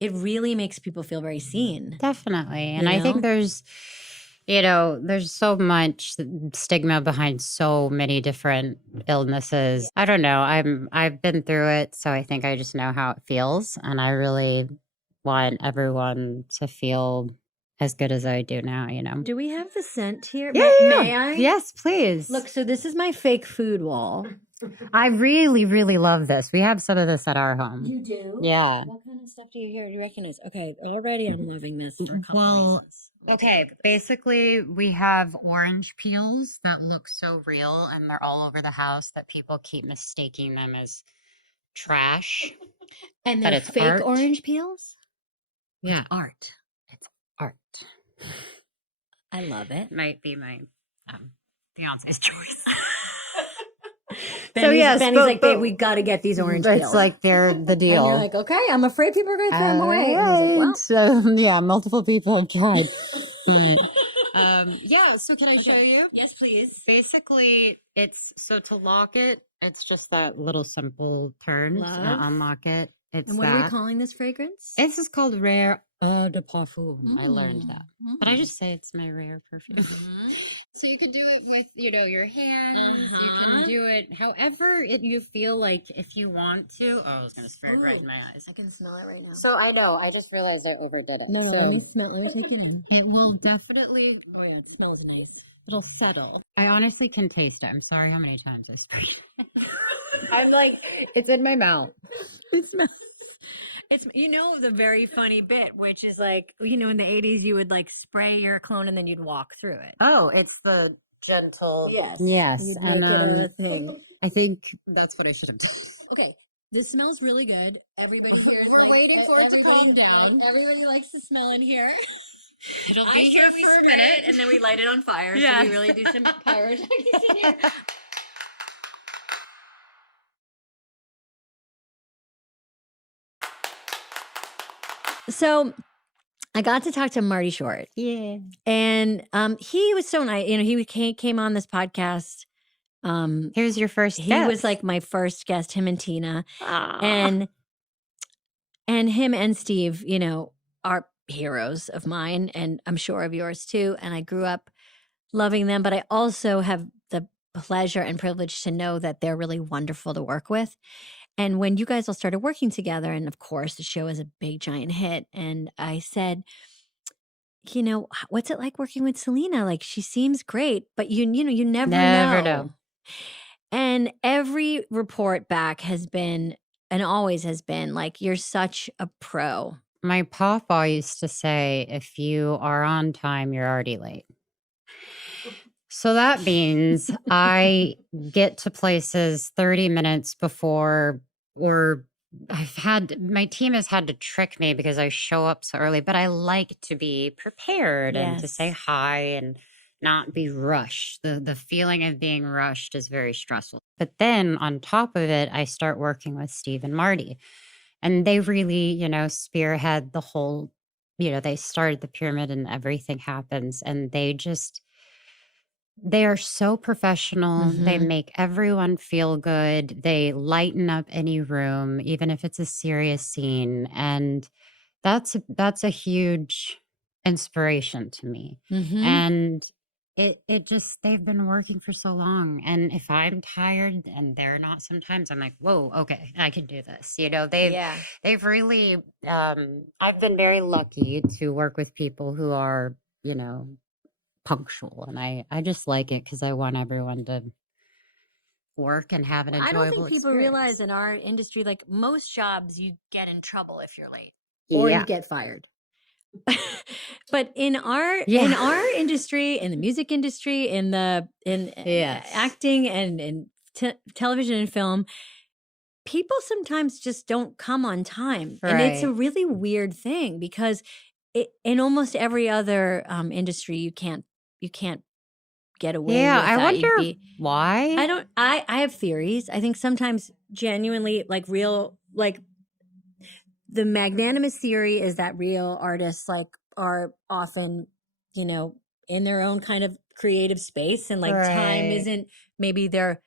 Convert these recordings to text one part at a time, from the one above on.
it really makes people feel very seen. Definitely. And I think there's so much stigma behind so many different illnesses. I don't know. I've been through it, so I think I just know how it feels. And I really want everyone to feel as good as I do now, Do we have the scent here? Yeah. May I? Yes, please. Look, so this is my fake food wall. I really, really love this. We have some of this at our home. You do? Yeah. What kind of stuff do you recognize? Okay, already I'm loving this for a couple reasons. Okay, basically we have orange peels that look so real and they're all over the house that people keep mistaking them as trash. And But they're it's fake art. orange peels? Yeah. Art. It's art. I love it. Might be my fiance's choice. Benny's like, babe, we got to get these orange peels. It's like they're the deal. And you're like, okay, I'm afraid people are going to throw them away. And he's like, well. So yeah, multiple people have tried. Yeah, so can I show you? Yes, please. Basically, to lock it, it's just that little simple turn to unlock it. And what are we calling this fragrance? This is called Rare Eau de Parfum. I learned that. But I just say it's my rare perfume. So you could do it with, your hands. You can do it however you feel like if you want to. Oh, I was going to spray it right in my eyes. I can smell it right now. So I know. I just realized I overdid it. No, let me smell it. It will definitely. Oh, yeah, it smells nice. It'll settle. I honestly can taste it. I'm sorry how many times I sprayed it. I'm like, it's in my mouth. It smells. It's the very funny bit, which is like, in the 80s you would like spray your cologne and then you'd walk through it. Oh, it's the gentle. Yes. And thing. I think that's what I should have done. Okay. This smells really good. Everybody here is We're waiting for it to calm down. Everybody likes the smell in here. It'll be here for a minute. And then we light it on fire. Yeah. So we really do some pyrotechnics in here. So I got to talk to Marty Short. Yeah. And he was so nice. He came on this podcast. He was your first guest. He was like my first guest, him and Tina. Aww. And him and Steve, are heroes of mine and I'm sure of yours too. And I grew up loving them, but I also have the pleasure and privilege to know that they're really wonderful to work with. And when you guys all started working together, and of course the show is a big giant hit, and I said, what's it like working with Selena? Like, she seems great, but you never know. And every report back has been, and always has been, like, you're such a pro. My papa used to say, if you are on time, you're already late. So that means I get to places 30 minutes before, or my team has had to trick me because I show up so early, but I like to be prepared and to say hi and not be rushed. The feeling of being rushed is very stressful. But then on top of it, I start working with Steve and Marty. And they really, spearhead the whole, they started the pyramid and everything happens. And they are so professional. Mm-hmm. They make everyone feel good. They lighten up any room, even if it's a serious scene. And that's a huge inspiration to me. Mm-hmm. And they've been working for so long. And if I'm tired and they're not, sometimes I'm like, whoa, okay, I can do this. They've really, I've been very lucky to work with people who are, punctual. And I just like it because I want everyone to work and have an enjoyable experience. I don't think people realize in our industry, like most jobs, you get in trouble if you're late. Or you get fired. But in our industry, in the music industry, in acting and in television and film, people sometimes just don't come on time. Right. And it's a really weird thing because in almost every other industry, you can't get away with that. I wonder why. I have theories. I think sometimes genuinely the magnanimous theory is that real artists are often, in their own kind of creative space and time isn't maybe their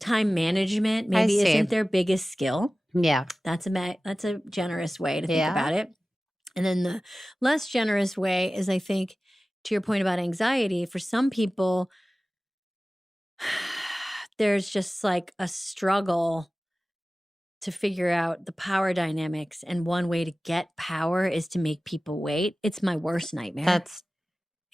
time management isn't their biggest skill. Yeah. That's a generous way to think Yeah. about it. And then the less generous way is, I think, to your point about anxiety, for some people, there's just like a struggle to figure out the power dynamics. And one way to get power is to make people wait. It's my worst nightmare.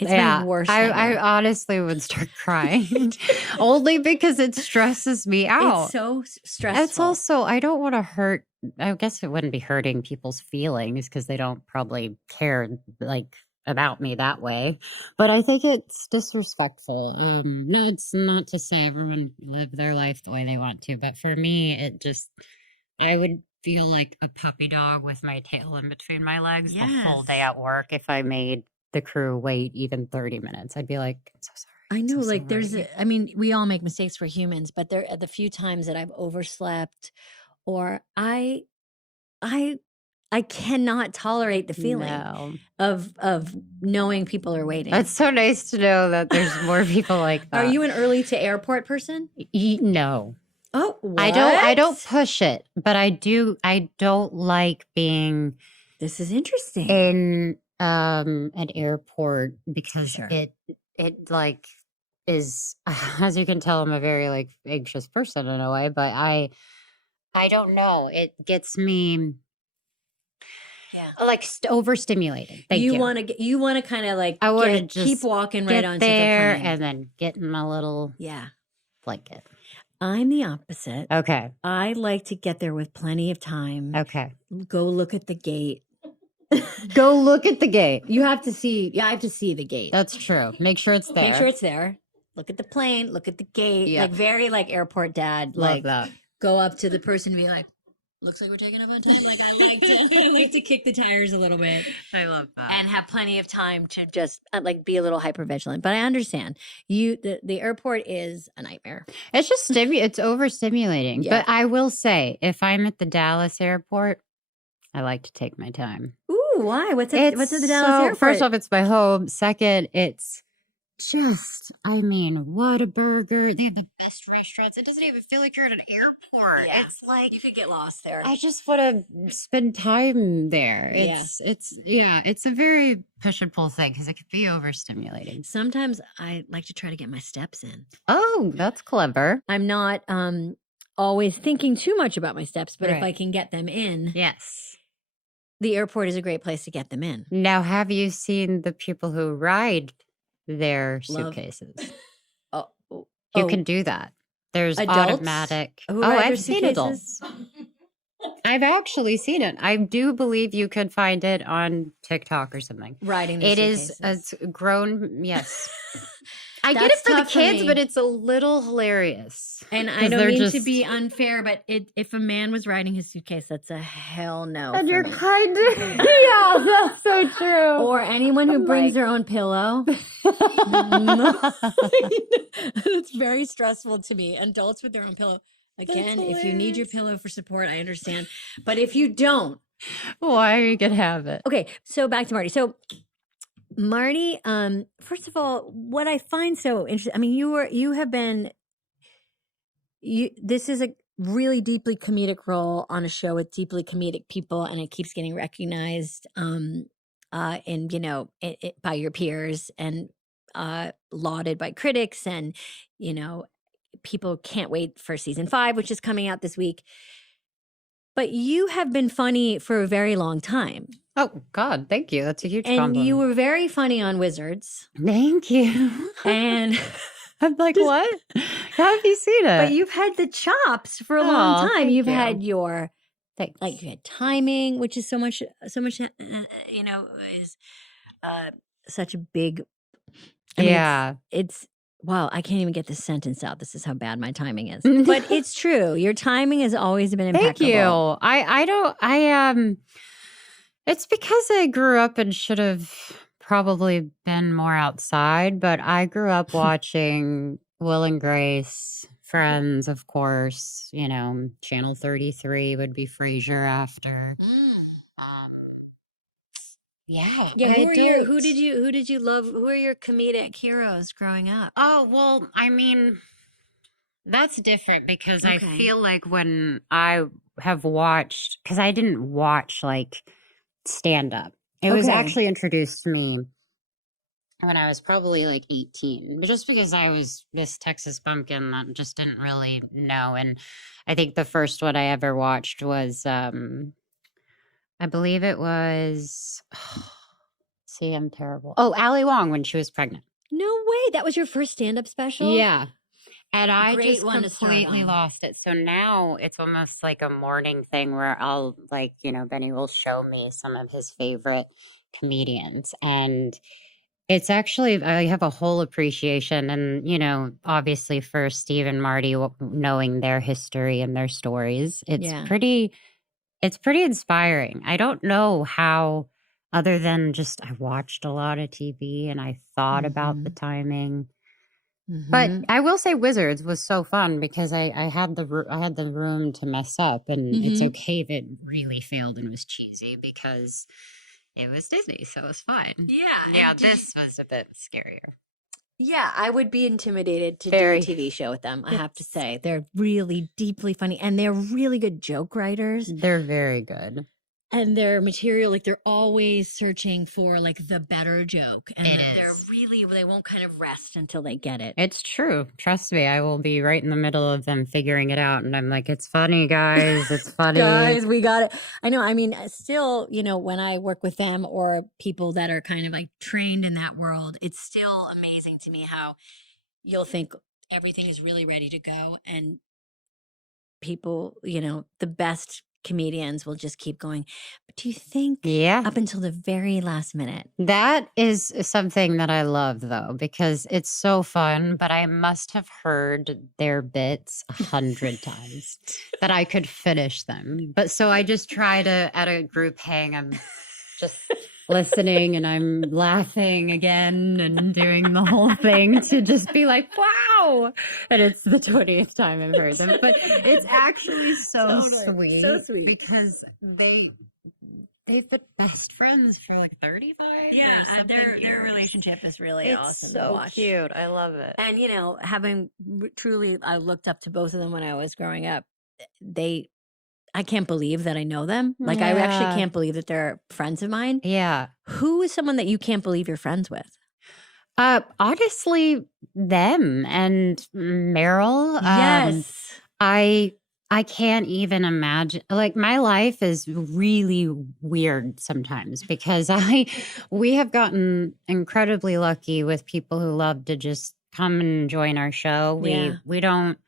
It's my worst I nightmare. honestly would start crying only because it stresses me out. It's so stressful. It's also, I don't want to hurt. I guess it wouldn't be hurting people's feelings because they don't probably care like about me that way. But I think it's disrespectful. No, it's not to say everyone live their life the way they want to, but for me, I would feel like a puppy dog with my tail in between my legs the whole day at work if I made the crew wait even 30 minutes. I'd be like, I'm so sorry. I know, so like sorry. we all make mistakes, we're humans, but there are the few times that I've overslept, or I cannot tolerate the feeling No. of knowing people are waiting. It's so nice to know that there's more people like that. Are you an early to airport person? No. Oh, what? I don't push it, but I don't like being This is interesting. in an airport because Sure. it like is as you can tell, I'm a very like anxious person in a way, but I don't know. It gets me like overstimulated. Thank you. You want to kind of like I want to just keep walking right get onto there the plane. and then get in my little blanket. I'm the opposite. Okay. I like to get there with plenty of time. Okay. Go look at the gate. Go look at the gate. You have to see. Yeah, I have to see the gate. That's true. Make sure it's there. Make sure it's there. Look at the plane. Look at the gate. Yeah. Like very like airport dad. Love like that. Go up to the person and be like, "Looks like we're taking up on time." Like I like to kick the tires a little bit. I love that. And have plenty of time to just like be a little hypervigilant. But I understand the airport is a nightmare. It's just it's overstimulating. Yeah. But I will say, if I'm at the Dallas airport, I like to take my time. Ooh, why? What's at the Dallas airport? First off, it's my home. Second, it's just, I mean, what a burger. They have the best restaurants. It doesn't even feel like you're at an airport. Yeah. It's like You could get lost there. I just want to spend time there. It's a very push and pull thing because it could be overstimulating. Sometimes I like to try to get my steps in. Oh, that's clever. I'm not always thinking too much about my steps, but if Right. I can get them in, Yes. the airport is a great place to get them in. Now, have you seen the people who ride their Love. suitcases? Oh, You can do that. There's Adults automatic. who ride their I've seen adults. I've actually seen it. I do believe you could find it on TikTok or something. riding the It is suitcases. a grown, yes. I get it That's for the tough for kids, me. but it's a little hilarious. And I 'Cause don't they're mean to just- be unfair, but if a man was riding his suitcase, that's a hell no. And for you're me. kind of, yeah, that's so true. Or anyone who I'm brings like- their own pillow. It's very stressful to me. Adults with their own pillow. Again, if you need your pillow for support, I understand. But if you don't, Why are you going to have it? okay. So back to Marty. So Marty, first of all, what I find so interesting, I mean, this is a really deeply comedic role on a show with deeply comedic people, and it keeps getting recognized by your peers and lauded by critics, and people can't wait for season 5, which is coming out this week. But you have been funny for a very long time. Oh, God, thank you. That's a huge And compliment. you were very funny on Wizards. Thank you. And I'm like, what? How have you seen it? but you've had the chops for a long time. thank You've you. had your Thanks. like you had timing, which is so much is such a big it's wow, I can't even get this sentence out. This is how bad my timing is. But it's true. Your timing has always been impeccable. Thank you. It's because I grew up and should have probably been more outside, but I grew up watching Will and Grace, Friends, of course, Channel 33 would be Frasier after. Yeah. Who did you love? Who are your comedic heroes growing up? Oh, well, I mean, That's different because I Okay. feel like when I have watched, because I didn't watch like stand up. It was Okay. actually introduced to me when I was probably like 18, but just because I was this Texas bumpkin that just didn't really know. And I think the first one I ever watched was, I believe it was, see, I'm terrible. Oh, Ali Wong when she was pregnant. No way. That was your first stand-up special? Yeah. And I Great just one to start completely on. lost it. So now it's almost like a morning thing where I'll like, Benny will show me some of his favorite comedians. And it's actually, I have a whole appreciation and, obviously for Steve and Marty, knowing their history and their stories, Yeah. it's pretty inspiring. I don't know how, other than just I watched a lot of TV and I thought about the timing. But Mhm. I will say Wizards was so fun because I had I had the room to mess up, and it's Mhm. okay if it really failed and was cheesy because it was Disney, so it was fine. Yeah. Yeah, this was a bit scarier. Yeah, I would be intimidated to do a Very. TV show with them, I have to It's say. They're really deeply funny, and they're really good joke writers. They're very good. And their material, like, they're always searching for, like, the better joke, and It they're is. really they won't kind of rest until they get it. It's true. Trust me, I will be right in the middle of them figuring it out, and I'm like, it's funny, guys. It's funny. Guys, we got it. I know. I mean, still, when I work with them or people that are kind of like trained in that world, it's still amazing to me how you'll think everything is really ready to go, and people, the best comedians will just keep going. But do you think Yeah. up until the very last minute? That is something that I love though, because it's so fun, but I must have heard their bits 100 times that I could finish them. But so I just try to, at a group hang, I'm just listening and I'm laughing again and doing the whole thing to just be like, wow. And it's the 20th time I've heard them. But it's actually so sweet. So sweet. Because they've been best friends for like 35 Yeah, or something their years. relationship is really It's awesome to so watch. cute. I love it. And having truly, I looked up to both of them when I was growing up. I can't believe that I know them. Like, I actually Yeah. can't believe that they're friends of mine. Yeah. Who is someone that you can't believe you're friends with? Honestly, them and Meryl. Yes. I can't even imagine. Like, my life is really weird sometimes because we have gotten incredibly lucky with people who love to just come and join our show. Yeah. We don't,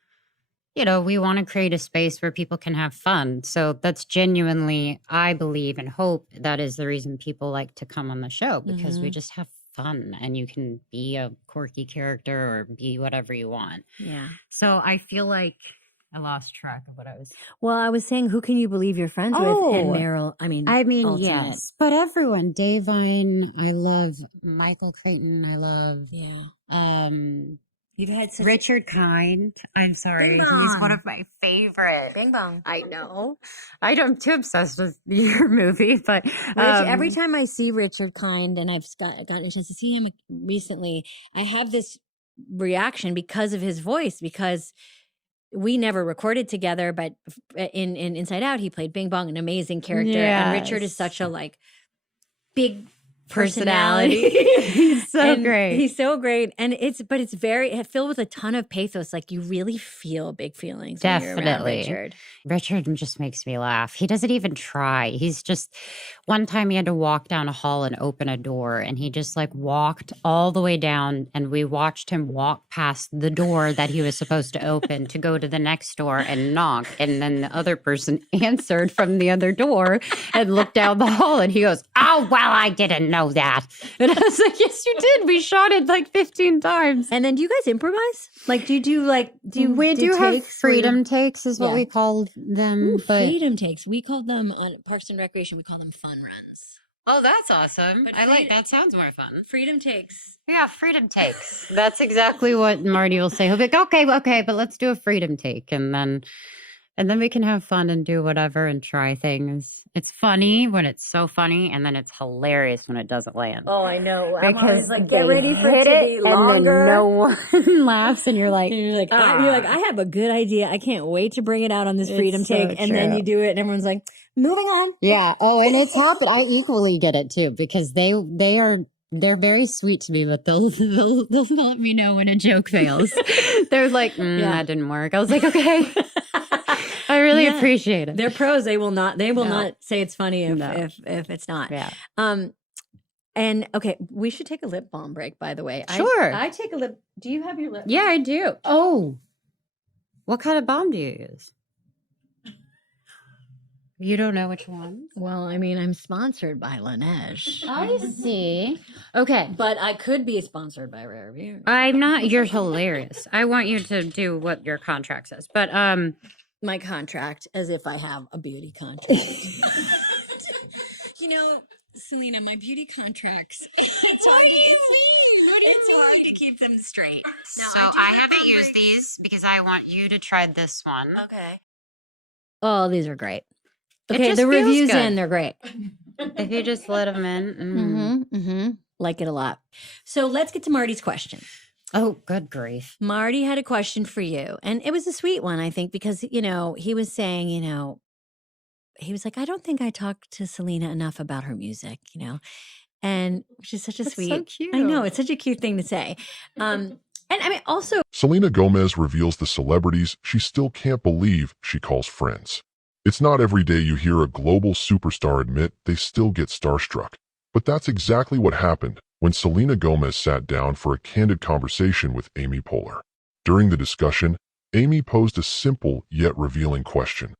we want to create a space where people can have fun. So that's genuinely, I believe and hope that is the reason people like to come on the show because we just have fun and you can be a quirky character or be whatever you want. Yeah. So I feel like I lost track of what I was. Well, I was saying, who can you believe you're friends with? And Meryl, I mean, ultimate. Yes, but everyone, Davine, I love Michael Creighton. I love, You've had such Richard Kind. I'm sorry. Bing He's one bong. of my favorite. Bing bong. I know. I'm too obsessed with your movie, but Every time I see Richard Kind, and I've gotten a chance to see him recently, I have this reaction because of his voice, because we never recorded together, but in Inside Out, he played Bing Bong, an amazing character. And Richard is such a big personality. He's so great. He's so great. And it's filled with a ton of pathos. Like, you really feel big feelings. Definitely. When you're around Richard. Richard just makes me laugh. He doesn't even try. He's just, one time he had to walk down a hall and open a door, and he just walked all the way down, and we watched him walk past the door that he was supposed to open to go to the next door and knock. And then the other person answered from the other door and looked down the hall, and he goes, "Oh, well, I didn't know that." And I was like, "Yes, you did. We shot it 15 times." And then do you guys improvise? Like, do you do we do have freedom takes is what we called them. Ooh, but freedom takes. We called them on Parks and Recreation. We call them fun runs. Oh, that's awesome. But I like that. Sounds more fun. Freedom takes. Yeah, freedom takes. That's exactly what Marty will say. He'll be like, okay, but let's do a freedom take. And then And then we can have fun and do whatever and try things. It's funny when it's so funny, and then it's hilarious when it doesn't land. Oh, I know. I'm always Because like, they get ready for it hit to it, be and longer. then no one laughs, and you're like, I have a good idea. I can't wait to bring it out on this Freedom It's so Take. And then true. you do it, and everyone's like, moving on. Yeah. Oh, and it's happened. I equally get it too, because they're very sweet to me, but they'll let me know when a joke fails. They're like, that didn't work. I was like, okay. I really appreciate it. They're pros. They will not say it's funny if it's not. Yeah. And okay, we should take a lip balm break, by the way. Sure. I take a lip. Do you have your lip balm? Yeah, I do. Oh. What kind of balm do you use? You don't know which one? Well, I mean, I'm sponsored by Laneige. I see. Okay. But I could be sponsored by Rare Beauty. I'm not. You're hilarious. I want you to do what your contract says. But my contract, as if I have a beauty contract. Selena, my beauty contracts. It's hard to keep them straight. So I haven't used these because I want you to try this one. Okay. Oh, these are great. It Okay, just the feels reviews good. in, they're great. If you just let them in. Like it a lot. So let's get to Marty's question. Oh, good grief. Marty had a question for you. And it was a sweet one, I think, because, he was saying, he was like, I don't think I talked to Selena enough about her music, and which is such a sweet. So cute. I know, it's such a cute thing to say. And I mean, also, Selena Gomez reveals the celebrities she still can't believe she calls friends. It's not every day you hear a global superstar admit they still get starstruck. But that's exactly what happened when Selena Gomez sat down for a candid conversation with Amy Poehler. During the discussion, Amy posed a simple yet revealing question.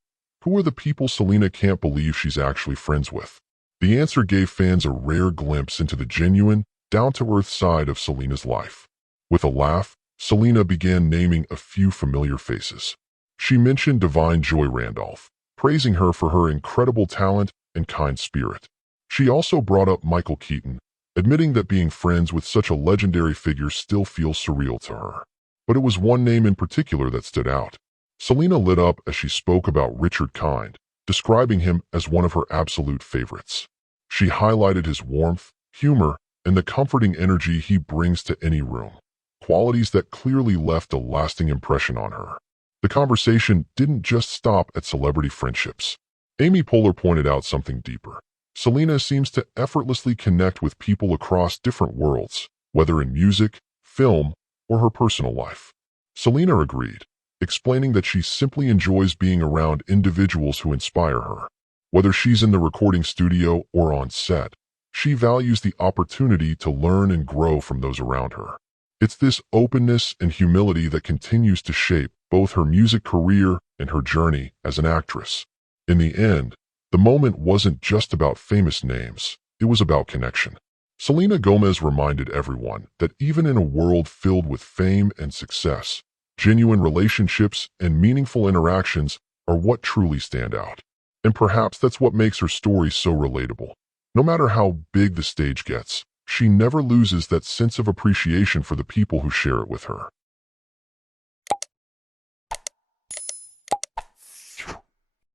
Who are the people Selena can't believe she's actually friends with? The answer gave fans a rare glimpse into the genuine, down-to-earth side of Selena's life. With a laugh, Selena began naming a few familiar faces. She mentioned divine Joy Randolph, praising her for her incredible talent and kind spirit. She also brought up Michael Keaton, admitting that being friends with such a legendary figure still feels surreal to her. But it was one name in particular that stood out. Selena lit up as she spoke about Richard Kind, describing him as one of her absolute favorites. She highlighted his warmth, humor, and the comforting energy he brings to any room, qualities that clearly left a lasting impression on her. The conversation didn't just stop at celebrity friendships. Amy Poehler pointed out something deeper. Selena seems to effortlessly connect with people across different worlds, whether in music, film, or her personal life. Selena agreed, explaining that she simply enjoys being around individuals who inspire her. Whether she's in the recording studio or on set, she values the opportunity to learn and grow from those around her. It's this openness and humility that continues to shape both her music career and her journey as an actress. In the end, the moment wasn't just about famous names, it was about connection. Selena Gomez reminded everyone that even in a world filled with fame and success, genuine relationships and meaningful interactions are what truly stand out. And perhaps that's what makes her story so relatable. No matter how big the stage gets, she never loses that sense of appreciation for the people who share it with her.